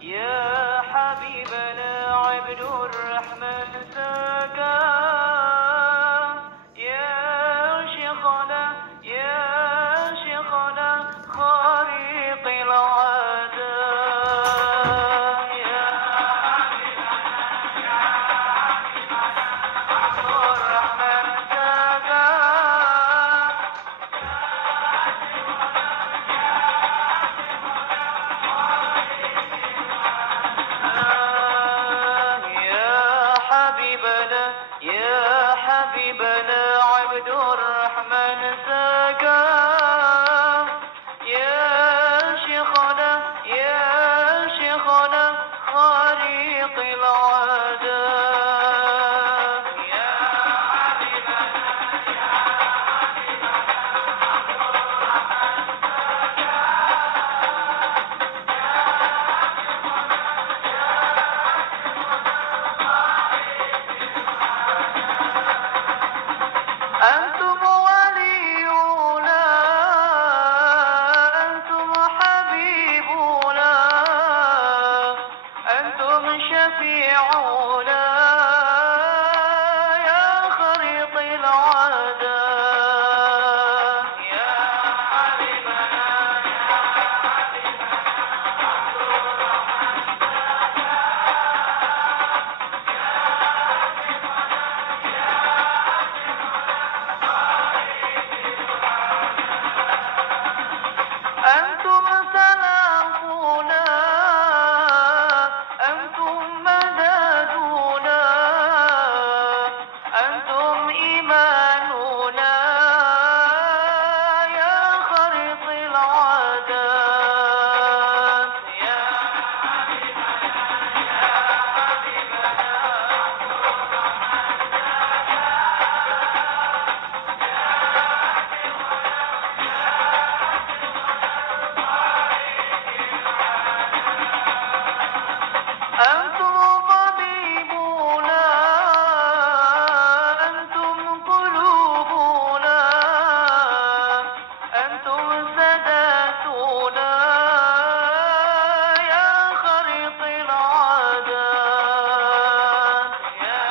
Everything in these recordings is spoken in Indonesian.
يا حبيبنا عبد الرحمن ساقا يا شيخنا خارق العادة يا عبد الرحمن ساقا يا حبيبنا عبد الرحمن ساقا يا شيخنا خارق العادة يا أنتم ولينا أنتم حبيبنا أنتم شفيعنا يا خريط العادة يا حبيبنا أنتم سلامنا أنتم مددنا أنتم إيماننا يا خريط العادات يا أنتم طبيبنا أنتم قلوبنا أنتم ساداتنا يا خريط العادات يا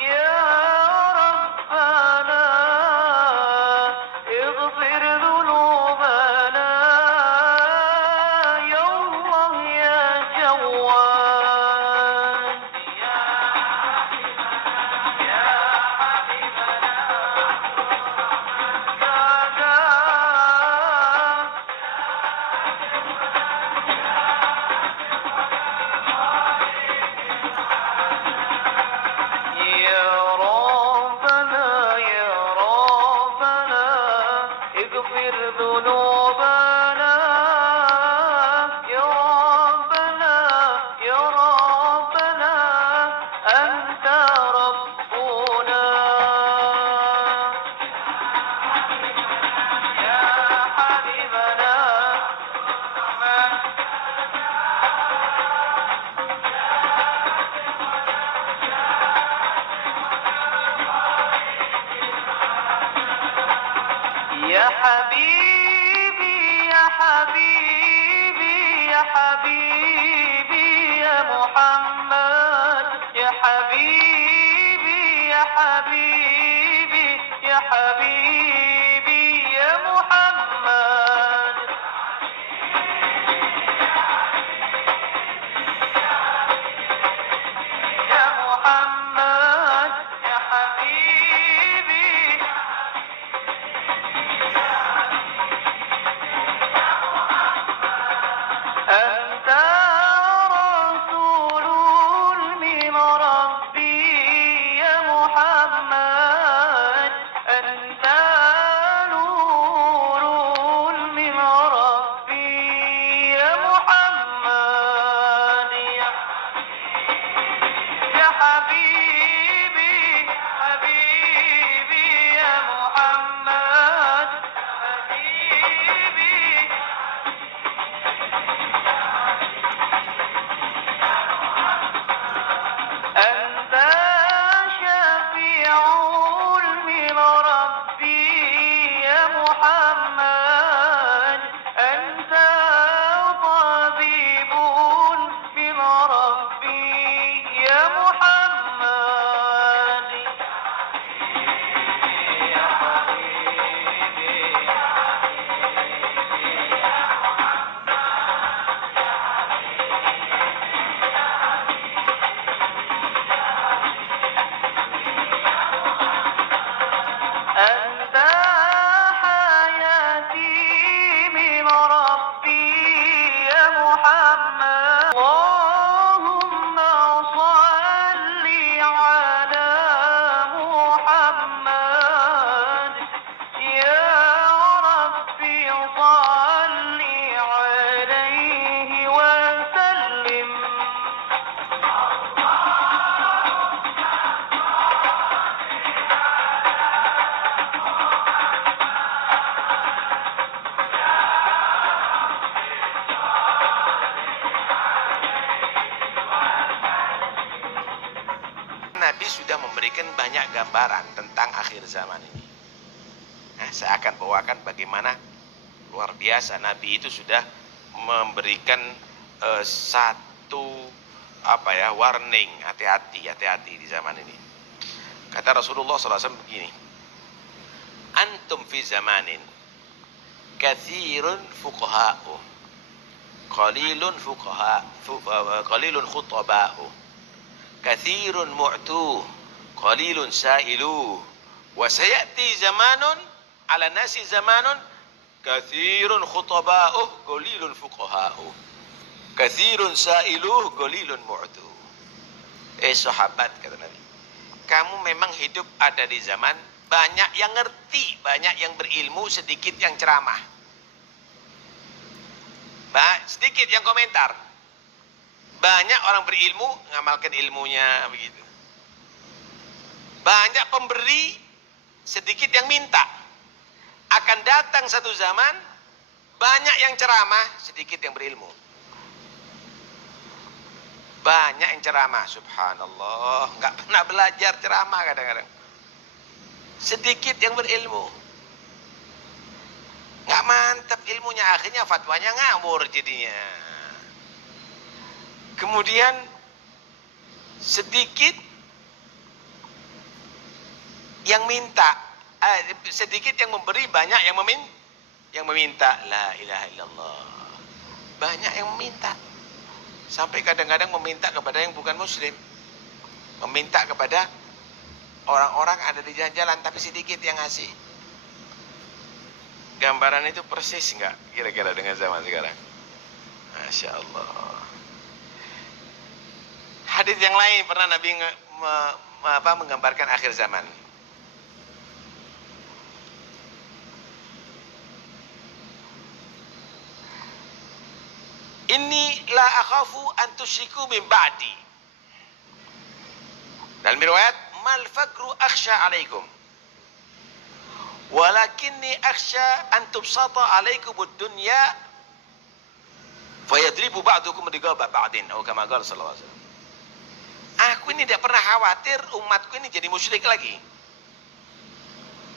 يا ربنا اغفر ذنوبنا يا الله يا جواد يا حبيبنا ساقا يا ربنا اغفر ذنوبنا يا ربنا أنت ربنا يا حبيبنا يا حبيبي يا محمد يا حبيبي يا محمد يا محمد يا حبيبي sudah memberikan banyak gambaran tentang akhir zaman ini. Nah, saya akan bawakan bagaimana luar biasa Nabi itu sudah memberikan satu warning, hati-hati di zaman ini. Kata Rasulullah SAW begini, antum fi zamanin kathirun fuqaha'u qalilun khutaba'u kathirun mu'tu qalilun sa'ilu wa sayati zamanun ala nasi zamanun kathirun khutaba'u qalilun fuqaha'u kathirun sa'ilu qalilun mu'tu. Sahabat, kata Nabi, kamu memang hidup ada di zaman banyak yang ngerti, banyak yang berilmu, sedikit yang ceramah, sedikit yang komentar. Banyak orang berilmu ngamalkan ilmunya begitu. Banyak pemberi, sedikit yang minta. Akan datang satu zaman banyak yang ceramah, sedikit yang berilmu. Banyak yang ceramah, subhanallah, nggak pernah belajar ceramah kadang-kadang. Sedikit yang berilmu, nggak mantap ilmunya, akhirnya fatwanya ngawur jadinya. Kemudian sedikit yang minta, sedikit yang memberi, banyak yang meminta. La ilaha illallah. Banyak yang meminta. Sampai kadang-kadang meminta kepada yang bukan muslim. Meminta kepada orang-orang ada di jalan-jalan, tapi sedikit yang ngasih. Gambaran itu persis enggak kira-kira dengan zaman sekarang? Masya Allah. Hadis yang lain pernah Nabi menggambarkan akhir zaman. Inni la akhafu an tusyriku min ba'di. Dalam riwayat, mal fakru akhsha alaikum walakinni akhsha an tubsata alaikumud dunya fayadribu ba'dukum riqaba ba'din atau kama qala sallallahu alaihi wasallam. Aku ini tidak pernah khawatir umatku ini jadi musyrik lagi.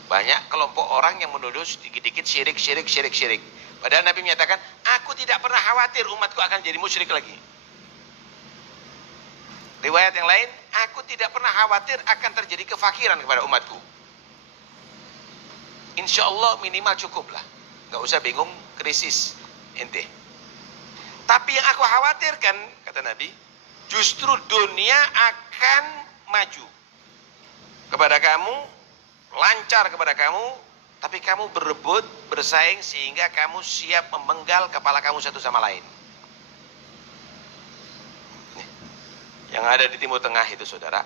Banyak kelompok orang yang menuduh sedikit-sedikit syirik. Padahal Nabi menyatakan, aku tidak pernah khawatir umatku akan jadi musyrik lagi. Riwayat yang lain, aku tidak pernah khawatir akan terjadi kefakiran kepada umatku. Insya Allah minimal cukuplah. Gak usah bingung krisis ente. Tapi yang aku khawatirkan, kata Nabi, justru dunia akan maju kepada kamu, lancar kepada kamu, tapi kamu berebut, bersaing sehingga kamu siap memenggal kepala kamu satu sama lain. Yang ada di Timur Tengah itu, saudara,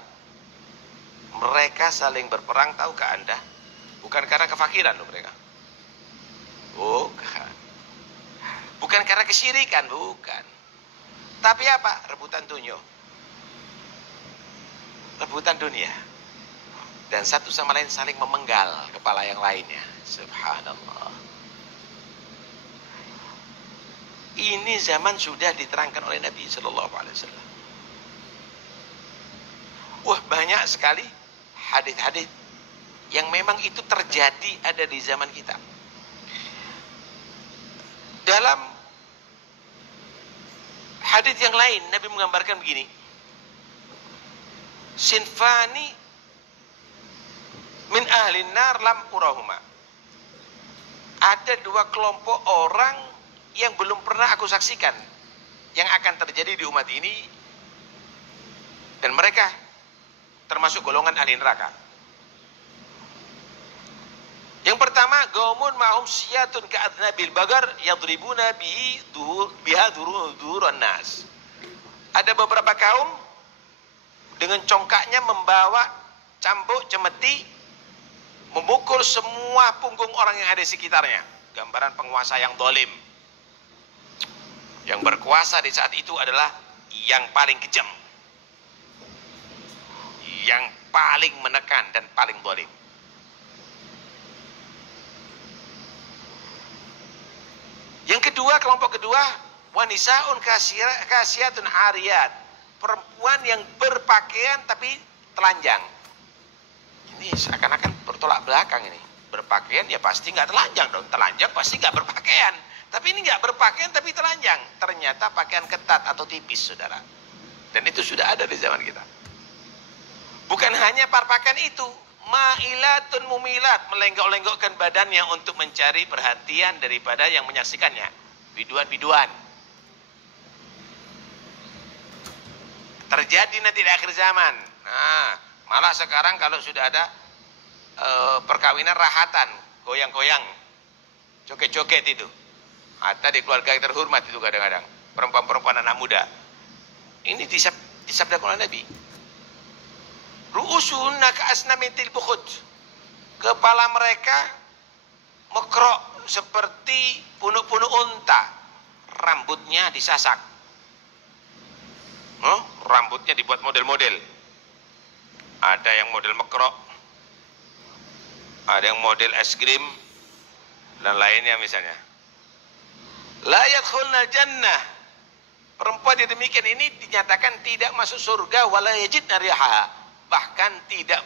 mereka saling berperang, tahukah Anda? Bukan karena kefakiran loh mereka. Bukan. Bukan karena kesyirikan, bukan. Tapi apa? Rebutan dunia. Rebutan dunia. Dan satu sama lain saling memenggal kepala yang lainnya. Subhanallah. Ini zaman sudah diterangkan oleh Nabi Sallallahu Alaihi Wasallam. Wah, banyak sekali hadis-hadis yang memang itu terjadi ada di zaman kita. Dalam hadis yang lain Nabi menggambarkan begini. Sinfani min ahlin nar lam urahuma. Ada dua kelompok orang yang belum pernah aku saksikan yang akan terjadi di umat ini, dan mereka termasuk golongan ahli neraka. Yang pertama, qaumun ma'hum siyatun ka'adnabil bagar yadribuna biha durun nas. Ada beberapa kaum dengan congkaknya membawa cambuk cemeti, memukul semua punggung orang yang ada di sekitarnya. Gambaran penguasa yang zalim. Yang berkuasa di saat itu adalah yang paling kejam, yang paling menekan dan paling zalim. Yang kedua, kelompok kedua, wanisaun kasiyatun ariyat, perempuan yang berpakaian tapi telanjang. Ini seakan-akan bertolak belakang ini. Berpakaian ya pasti nggak telanjang dong. Telanjang pasti nggak berpakaian. Tapi ini nggak berpakaian tapi telanjang. Ternyata pakaian ketat atau tipis, saudara. Dan itu sudah ada di zaman kita. Bukan hanya pakaian itu. Ma'ilatun mumilat. Melenggok-lenggokkan badannya untuk mencari perhatian daripada yang menyaksikannya. Biduan-biduan. Terjadi nanti di akhir zaman. Nah, malah sekarang kalau sudah ada perkawinan rahatan, goyang-goyang, joget-joget itu. Ada di keluarga yang terhormat itu kadang-kadang. Perempuan-perempuan anak muda. Ini disabdakan oleh Nabi. Ru'usuhunna ka'asnamitil bukhud. Kepala mereka mekrok seperti punuk-punuk unta. Rambutnya disasak. Rambutnya dibuat model-model. Ada yang model mekrok, ada yang model es krim, dan lainnya misalnya. La yadkhulna jannah. Perempuan yang demikian ini dinyatakan tidak masuk surga, wala yajidna rihaha. Bahkan tidak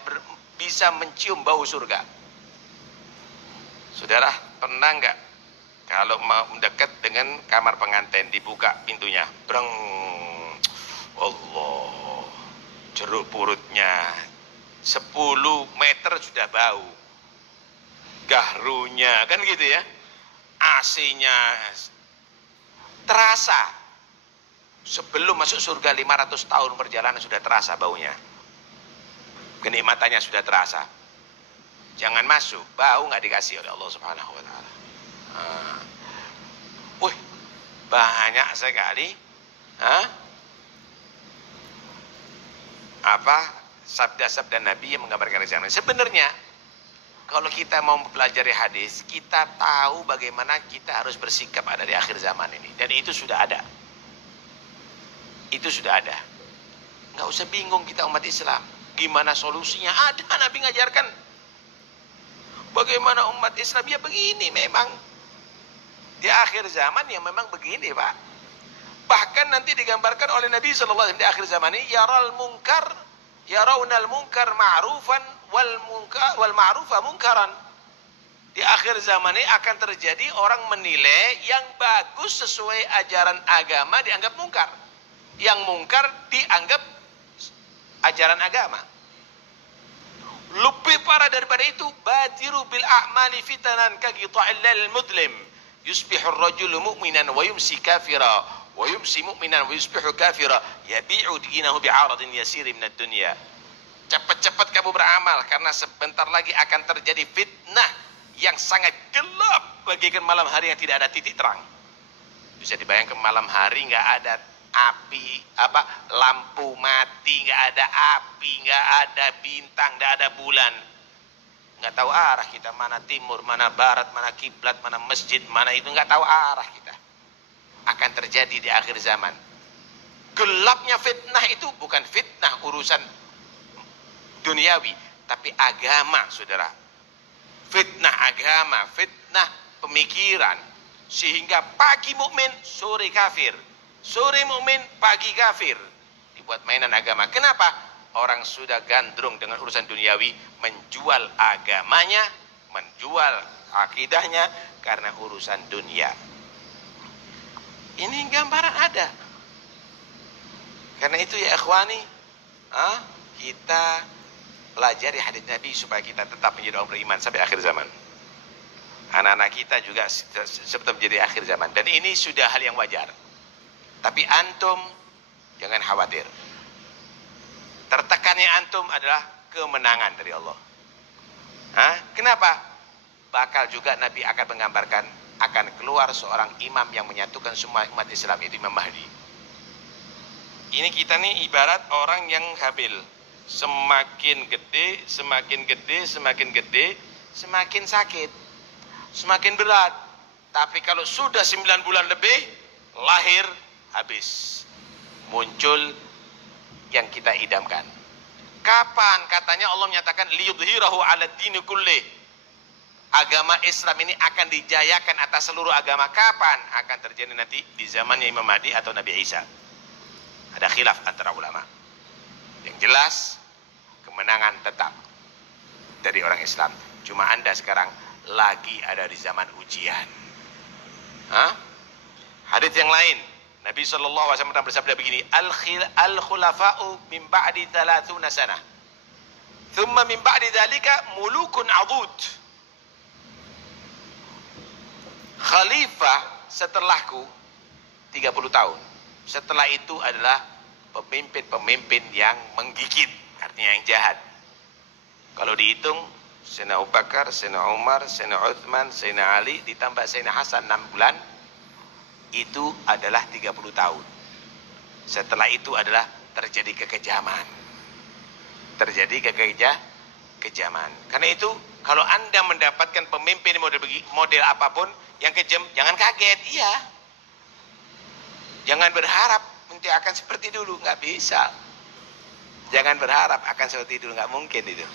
bisa mencium bau surga. Saudara, pernah enggak kalau mau mendekat dengan kamar pengantin, dibuka pintunya, breng, Allah, jeruk purutnya 10 meter sudah bau, gahrunya kan gitu ya, AC-nya terasa. Sebelum masuk surga 500 tahun perjalanan sudah terasa baunya, kenikmatannya sudah terasa. Jangan masuk, bau nggak dikasih oleh Allah Subhanahu Wa Taala. Banyak sekali sabda-sabda Nabi yang menggambarkan kesenangan. Sebenarnya kalau kita mau mempelajari hadis, kita tahu bagaimana kita harus bersikap ada di akhir zaman ini. Dan itu sudah ada. Itu sudah ada. Nggak usah bingung kita umat Islam. Gimana solusinya? Ada, Nabi ngajarkan. Bagaimana umat Islam? Ya begini memang. Di akhir zaman ya memang begini, Pak. Bahkan nanti digambarkan oleh Nabi SAW di akhir zaman ini, yarawnal munkar ma'rufan wal ma'rufa munkaran. Di akhir zaman ini akan terjadi orang menilai yang bagus sesuai ajaran agama dianggap mungkar. Yang mungkar dianggap ajaran agama. Lebih parah daripada itu, badiru bil a'mali fitanan kaqita'il lail mudlim. Yusbihu ar-rajulu mu'minan wa yumsi kafira wa yumsi mu'minan wa yusbihu kafira yabi'u dinahu bi'aradin yasirin minad dunya. Cepat-cepat kamu beramal karena sebentar lagi akan terjadi fitnah yang sangat gelap bagaikan malam hari yang tidak ada titik terang. Bisa dibayangkan malam hari nggak ada api, lampu mati, nggak ada api, nggak ada bintang, nggak ada bulan. Nggak tahu arah kita, mana timur, mana barat, mana kiblat, mana masjid, mana itu, nggak tahu arah kita. Akan terjadi di akhir zaman. Gelapnya fitnah itu bukan fitnah urusan duniawi, tapi agama, saudara. Fitnah agama, fitnah pemikiran, sehingga pagi mukmin, sore kafir, sore mukmin, pagi kafir. Dibuat mainan agama. Kenapa? Orang sudah gandrung dengan urusan duniawi, menjual agamanya, menjual akidahnya karena urusan dunia. Ini gambaran ada. Karena itu ya ikhwani, kita pelajari hadis Nabi supaya kita tetap menjadi orang beriman sampai akhir zaman. Anak-anak kita juga tetap menjadi akhir zaman. Dan ini sudah hal yang wajar. Tapi antum jangan khawatir. Tertekannya antum adalah kemenangan dari Allah. Kenapa? Bakal juga Nabi akan menggambarkan akan keluar seorang imam yang menyatukan semua umat Islam, itu Imam Mahdi. Ini kita nih ibarat orang yang hamil. Semakin gede, semakin gede, semakin gede, semakin sakit, semakin berat. Tapi kalau sudah 9 bulan lebih, lahir, habis. Muncul yang kita idamkan. Kapan katanya Allah menyatakan liyudhirahu 'ala dini kullih. Agama Islam ini akan dijayakan atas seluruh agama. Kapan akan terjadi? Nanti di zamannya Imam Mahdi atau Nabi Isa. Ada khilaf antara ulama. Yang jelas kemenangan tetap dari orang Islam. Cuma Anda sekarang lagi ada di zaman ujian. Hadits yang lain, Nabi SAW bersabda begini, Al-khulafa'u min ba'di 30 sanah. Thumma min ba'di dhalika mulukun adud. Khalifah setelahku 30 tahun. Setelah itu adalah pemimpin-pemimpin yang menggigit, artinya yang jahat. Kalau dihitung, Sayyidina Abu Bakar, Sayyidina Umar, Sayyidina Uthman, Sayyidina Ali, ditambah Sayyidina Hasan 6 bulan, itu adalah 30 tahun. Setelah itu adalah terjadi kekejaman. Terjadi kekejaman. Karena itu, kalau Anda mendapatkan pemimpin model apapun yang kejam, jangan kaget. Iya. Jangan berharap nanti akan seperti dulu, nggak bisa. Jangan berharap akan seperti dulu, nggak mungkin itu.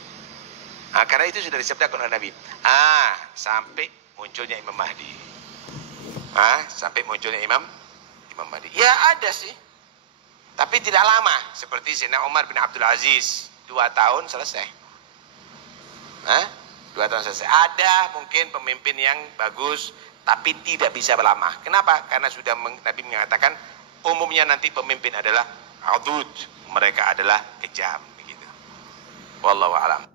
Karena itu sudah disebutkan oleh Nabi. Sampai munculnya Imam Mahdi. Sampai munculnya Imam Mahdi. Ya ada sih. Tapi tidak lama. Seperti Sayyidina Umar bin Abdul Aziz. 2 tahun selesai. 2 tahun selesai. Ada mungkin pemimpin yang bagus, tapi tidak bisa lama. Kenapa? Karena sudah Nabi mengatakan, umumnya nanti pemimpin adalah adud. Mereka adalah kejam. Begitu. Wallahu a'lam.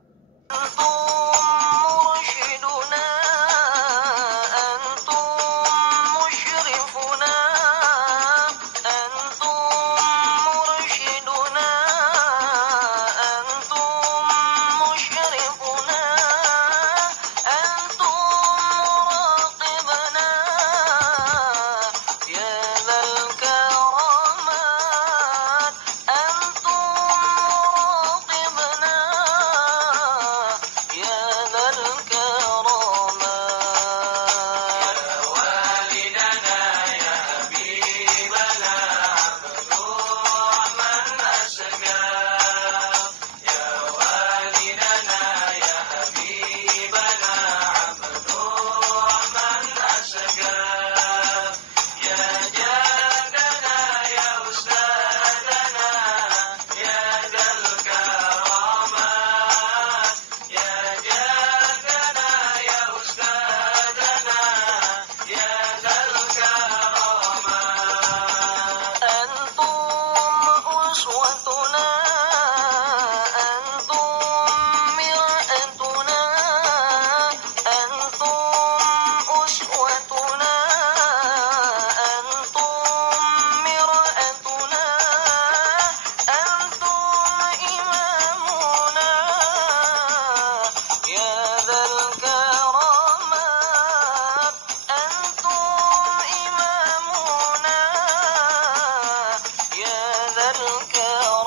الكرام